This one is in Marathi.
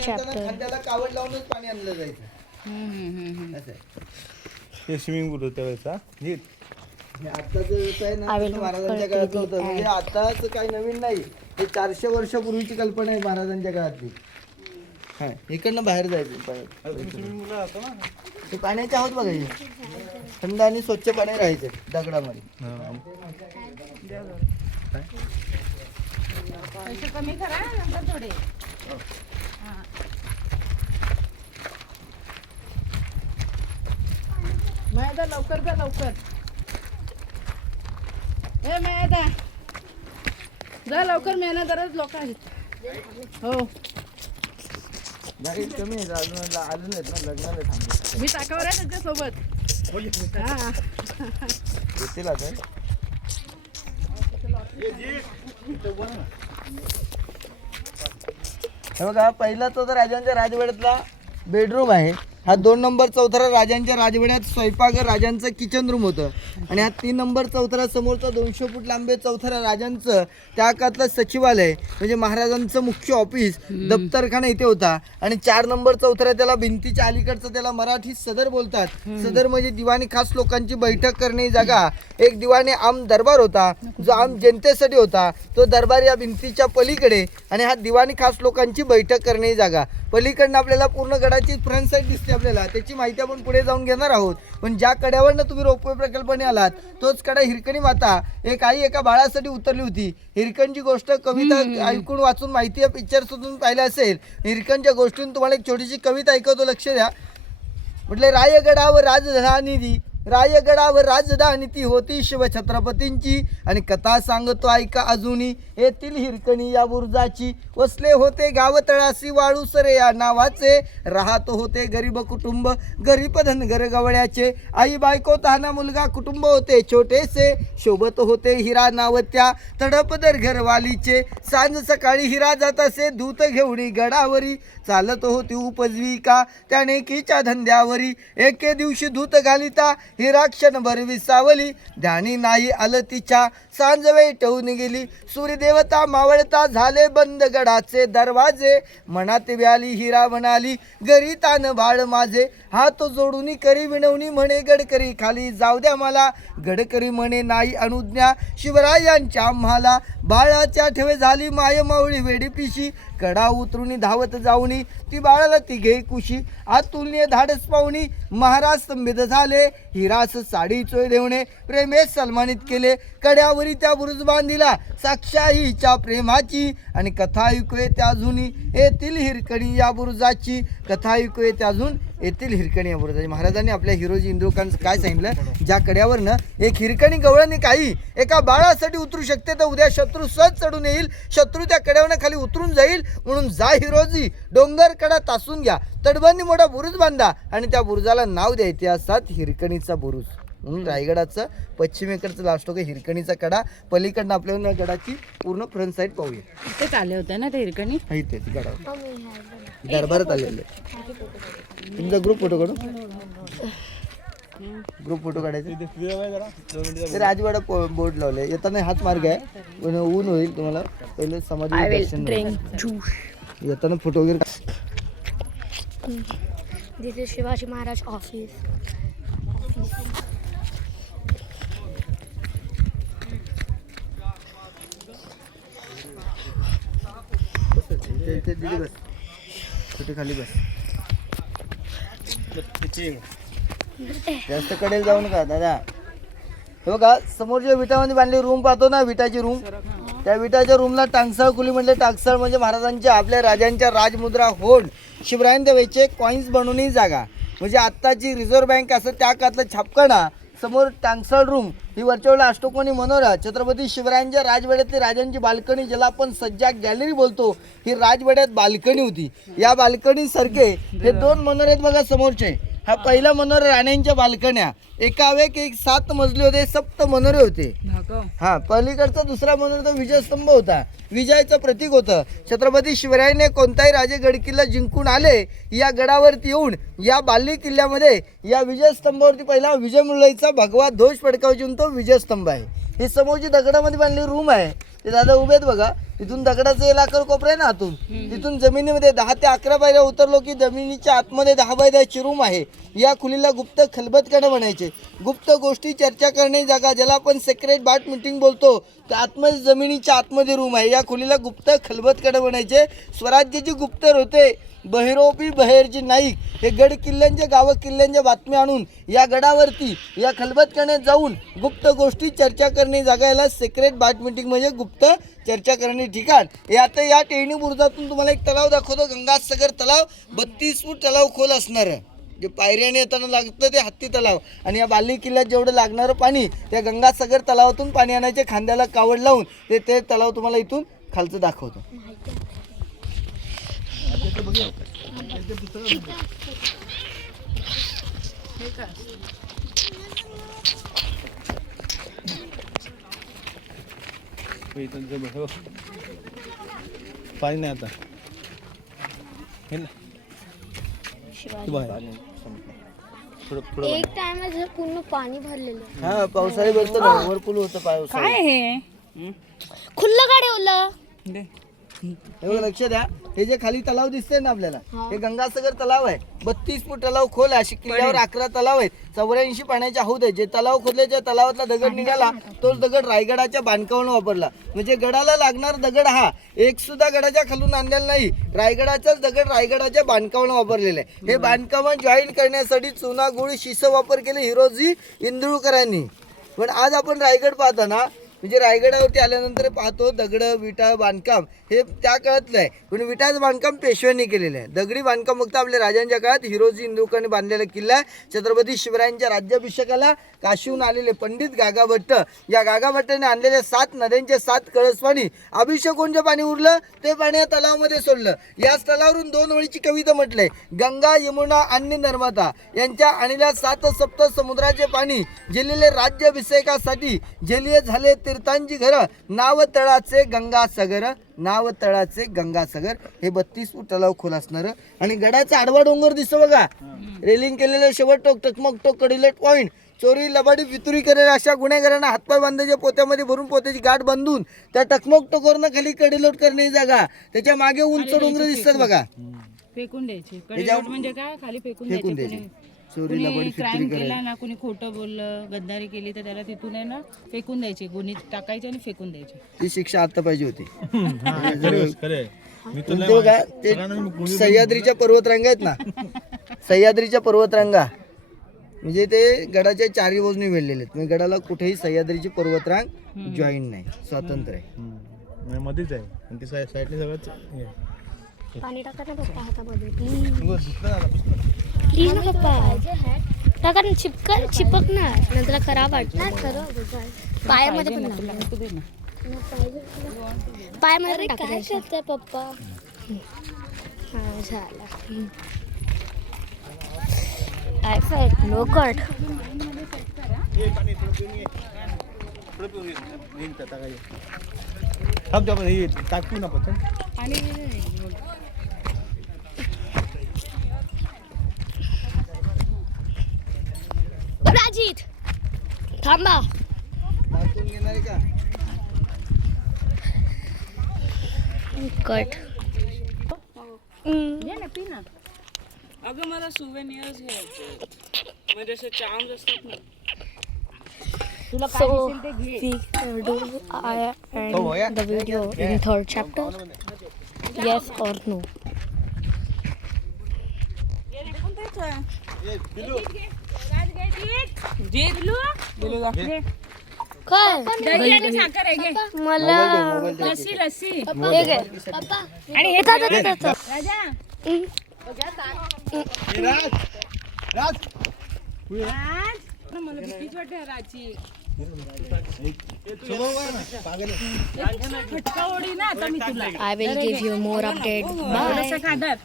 खांद्याला कावड लावूनच पाणी आणलं जायचं असं आहे. हे स्विमिंग पूल होतं वेळचा नीट. आताच आहे ना महाराजांच्या काळात होतं, म्हणजे आताच काही नवीन नाही, हे 400 वर्षापूर्वीची कल्पना आहे महाराजांच्या काळातली. हा इकडनं बाहेर जायचं ते पाण्याचे आहोत बघा, हे थंड आणि स्वच्छ पाणी राहायचं दगडामध्ये. कमी करा नंतर थोडे. मैदा लवकर जा लवकर. ए मैदा जा लवकर, मेहनतदारच लोक आहेत. हो कमी आहे अजून आले नाहीत ना लग्नाला थांबले. मी टाकावर आहे त्याच्यासोबत. हा येतील आता. हे बघा पहिला तो तर राजांच्या राजवाड्यातला बेडरूम आहे. हा 2 नंबर चौथरा राजांच्या राजवाड्यात स्वयंपाकघर राजांचं किचन रूम होतं. आणि हा 3 नंबर चौथरा समोरचा 200 फूट लांबे चौथरा राजांचं त्या काळातलं सचिवालय म्हणजे महाराजांचं मुख्य ऑफिस दप्तरखाना इथे होता. आणि 4 नंबर चौथरा त्याला भिंतीच्या अलीकडचं त्याला मराठी सदर बोलतात. सदर म्हणजे दिवाणी खास लोकांची बैठक करण्याची जागा. एक दिवाणी आम दरबार होता जो आम जनतेसाठी होता. तो दरबार या भिंतीच्या पलीकडे आणि हा दिवाणी खास लोकांची बैठक करण्याची जागा. पलीकडनं आपल्याला पूर्ण गडाची फ्रंट साईड दिसते आपल्याला, त्याची माहिती आपण पुढे जाऊन घेणार आहोत. पण ज्या कड्यावरनं तुम्ही रोपवे प्रकल्पाने आलात तोच कडा हिरकणी माता. एक आई एका बाळासाठी उतरली होती. हिरकणची गोष्ट कविता ऐकून वाचून माहिती आहे, पिक्चर सुद्धा पाहिलं असेल. हिरकणच्या गोष्टीतून तुम्हाला एक छोटीशी कविता ऐकवतो, लक्ष द्या. म्हटले रायगडावर राजधानी दी, रायगडावर राजधानी ती होती शिवछत्रपतींची. आणि कथा सांगतो ऐका अजूनी येथील हिरकणी या बुरुजाची. वसले होते गाव तळासी वाळूसरे या नावाचे. राहत होते गरीब कुटुंब गरीब धनगर गवळ्याचे. आई बायको तहाना मुलगा कुटुंब होते छोटेसे. शोभत होते हिरा नावत्या तडपदर घरवालीचे. सांज सकाळी हिरा जात असे दूत घेऊन गडावरी. चालत होती उपजीविका त्या नेकीच्या धंद्यावरी. एके दिवशी दूत घालिता हिरा क्षणभर विसावली. ध्यानी नाही आलं तिच्या सांज वेटवून गेली. सूर्यदेवता मावळता झाले बंद गडाचे दरवाजे. मनात व्याली हिरा म्हणाली घरी तान बाळ माझे. हात जोडून करी विनवणी म्हणे गडकरी खाली जाऊ द्या मला. गडकरी म्हणे नाही अनुज्ञा शिवरायांच्या आम्हाला. बाळाच्या ठेवे झाली माय मावळी वेडी पिशी. कडा उतरून धावत जाऊनी ती बाळाला ती घे कुशी. आतुलने धाडस पाहुणी महाराज स्तंभित झाले. हिरास साडी चोळवणे प्रेमे सन्मानित केले. कड्यावरी त्या बुरुज बांधिला साक्षाईच्या प्रेमाची. आणि कथा ऐकूये त्या अजूनही येथील हिरकणी या बुरुजाची. कथा ऐकूये त्या अजून येथील हिरकणी या बुरुजाची. महाराजांनी आपल्या हिरोजी इंद्रकांत काय सांगितलं, ज्या कड्यावरनं एक हिरकणी गवळणी काही एका बाळासाठी उतरू शकते तर उद्या शत्रू सहज चढून येईल. शत्रू त्या कड्यावरनं खाली उतरून जाईल. म्हणून जा हिरोजी डोंगर कडा तासून घ्या, तटबंदी मोठा बुरुज बांधा आणि त्या बुरुजाला नाव द्या इतिहासात हिरकणीचा बुरुज. म्हणून रायगडाचं पश्चिमेकडचं लास्ट होतं हिरकणीचा कडा. पलीकडनं आपल्याला गडाची पूर्ण फ्रंट साईड पाहूया. ते आले होते ना ते हिरकणी. इथे गडावर दरबारात आलेले. तुमचा ग्रुप फोटो काढू, ग्रुप फोटो काढायचे. ते राजवाडा बोर्ड लावले. येताना हाच मार्ग आहे, पण ऊन होईल तुम्हाला. पहिले समाधी दर्शन येताना फोटो वगैरे. दिस इज शिवाजी महाराज ऑफिस. इथे दिली बस, कुठे खाली बस. जास्त कडेल जाऊ नका दादा. हे बघा समोरच्या विटामध्ये बांधली रूम पाहतो ना, विटाची रूम. त्या विटाच्या रूमला टांगसाळ खुली म्हणजे. टांगसाळ म्हणजे महाराजांच्या आपल्या राजांच्या राजमुद्रा होऊन शिवरायांच्या वेळचे कॉईन्स बनवण्याची जागा. म्हणजे आत्ताची रिझर्व्ह बँक असं त्या काळातलं छापखाना. समोर टांगसाळ रूम ही वरच्या वेळेला अष्टकोनी मनोरा. छत्रपती शिवरायांच्या राजवाड्यातली राजांची बाल्कनी ज्याला आपण सज्जा गॅलरी बोलतो, ही राजवाड्यात बाल्कनी होती. या बाल्कनी सारखे हे 2 मनोरे आहेत बघा समोरचे. हा पहिला मनोरा राण्यांच्या बाल्कन्या. एकावेक एक 7 मजले होते, 7 मनोरे होते. हा पलीकडचा दुसरा मनोरा तो विजयस्तंभ होता, विजयाचं प्रतीक होतं. छत्रपती शिवरायांनी कोणताही राजे गडकिल्ला जिंकून आले या गडावरती येऊन या बाल्ली किल्ल्यामध्ये या विजयस्तंभावरती पहिला विजय मुळईचा भगवा ध्वज फडकावून तो विजयस्तंभ आहे. ही समोरची दगडामध्ये बांधलेली रूम आहे. ते दादा उभे आहेत बघा, तिथून दगडाचं हे लाकड कोपरा आहे ना आतून, तिथून जमिनीमध्ये 10 ते 11 पायऱ्या उतरलो की जमिनीच्या आतमध्ये 10 बाय 10ची रूम आहे. या खोलीला गुप्त खलबतकडे म्हणायचे. गुप्त गोष्टी चर्चा करणे जागा, ज्याला आपण सेक्रेट बाट मीटिंग बोलतो, तर आतमध्ये जमिनीच्या आतमध्ये रूम आहे. या खोलीला गुप्त खलबतकडे म्हणायचे. स्वराज्याचे गुप्तर होते बहिरोपी बहेरजी नाईक. हे गड किल्ल्यांच्या गावं किल्ल्यांच्या बातम्या आणून या गडावरती या खलबतकडे जाऊन गुप्त गोष्टी चर्चा करणे जागा, याला सेक्रेट बाट मीटिंग म्हणजे गुप्त चर्चा करणे ठिकाण. हे आता या टेहणी बुरुजातून तुम्हाला एक तलाव दाखवतो, गंगासागर तलाव. 32 फूट तलाव खोल असणार आहे. जे पायऱ्याने येताना लागतं ते हत्ती तलाव, आणि या बाली किल्ल्यात जेवढं लागणारं पाणी त्या गंगासागर तलावातून पाणी आणायचे. खांद्याला कावड लावून ते तलाव तुम्हाला इथून खालचं दाखवतो. पाणी नाही आता हे ना. तू बाहेर. थोडं एक टाइम पूर्ण पाणी भरलेलं हा पावसाळी भरतं ना, ओव्हरफुल होतं पावसाळी. काय हे खुल्लं गाडी ओलं. हे बघा, लक्ष द्या, हे जे खाली तलाव दिसतंय ना आपल्याला, हे गंगासागर तलाव आहे. 32 फूट तलाव खोल आहे. अशी किल्ल्यावर 11 तलाव आहेत. 84 पाण्याचे हौद आहे. जे तलाव खोदले त्या तलावातला दगड निघाला तोच दगड रायगडाच्या बांधकामाला वापरला. म्हणजे गडाला लागणार दगड हा एक सुद्धा गडाच्या खालून आणलेला नाही, रायगडाचाच दगड रायगडाच्या बांधकामाला वापरलेला आहे. हे बांधकाम जॉईन करण्यासाठी चुना गुळ शिस वापर केले हिरोजी इंदुरकरांनी. पण आज आपण रायगड पाहताना म्हणजे रायगडावरती आल्यानंतर पाहतो दगड विटा बांधकाम हे त्या काळातलं आहे. पण विटाचं बांधकाम पेशव्यांनी केलेलं आहे. दगडी बांधकाम फक्त आपल्या राजांच्या काळात हिरोजी इंदुरकरांनी बांधलेला किल्ला आहे. छत्रपती शिवरायांच्या राज्याभिषेकाला काशीहून आलेले पंडित गागाभट्ट, या गागाभट्टाने आणलेल्या 7 नद्यांचे 7 कळस पाणी, अभिषेक कोणचं पाणी उरलं ते पाणी या तलावामध्ये सोडलं. याच तलावरून 2 ओळीची कविता म्हटलंय. गंगा यमुना आणि नर्मदा यांच्या आणलेल्या 7 सप्त समुद्राचे पाणी झेललेले राज्याभिषेकासाठी झेलिये झाले तीर्थांची घरं, नाव तळाचे गंगासागर, नाव तळाचे गंगासागर. हे 32 फूट तलाव खोल असणार. आणि गडाचा आडवा डोंगर दिसतो बघा, रेलिंग केलेलं शेवट टोक टकमक टोक कडिलेट पॉईंट. चोरी लबाडी फितुरी करेल अशा गुन्हेगारांना हातपाय बांधायचे, पोत्यामध्ये भरून पोत्याची गाठ बांधून त्या टकमक टोकरनं खाली कडिलोट करण्याची जागा. त्याच्या मागे उंच डोंगर दिसतात बघा, फेकून द्यायची. कडेलोट म्हणजे काय, खाली फेकून द्यायची. चोरी लबाडी कोणी फितुरी क्राईम करेल. केला ना, कोणी खोटं बोललं, गद्दारी केली तर त्याला तिथून आहे ना फेकून द्यायची, गुन्हे टाकायचे आणि फेकून द्यायची. ती शिक्षा आता पाहिजे होती. खरे मी ते बघा, ते सह्याद्रीच्या पर्वतरांगा आहेत ना, सह्याद्रीच्या पर्वतरांगा म्हणजे ते गडाच्या 4 बाजूने वेढलेले आहेत. म्हणजे गडाला कुठेही सह्याद्रीची पर्वतरांग जॉईन नाही, स्वतंत्र आहे. मध्येच आहे आणि ते साईडने सगळंच हे. पाणी टाका ना पप्पा हातामध्ये प्लीज ना पप्पा. टाका ना, चिपकणार नंतर खराब वाटणार. पायामध्ये पण पायामध्ये काय करते पप्पा. हा झाला. I felt no cut. टाकू ना पटकन. राजीत थांबा. टाकून घेणार आहे का? कट. अगं मला सुवेनियर्स घ्यायचे, म्हणजे असे चार्म्स असतात ना. तुला काय So दिसेल ते घे. we do I end the video in 3rd chapter. Yes or no? काय मला लस्सी लस्सी हे घे. आणि हे राजा मला भीतीच वाटते राची. फटका ओढी ना आता मी तुला. I will give you more update. Bye. थोडंसं खाणार.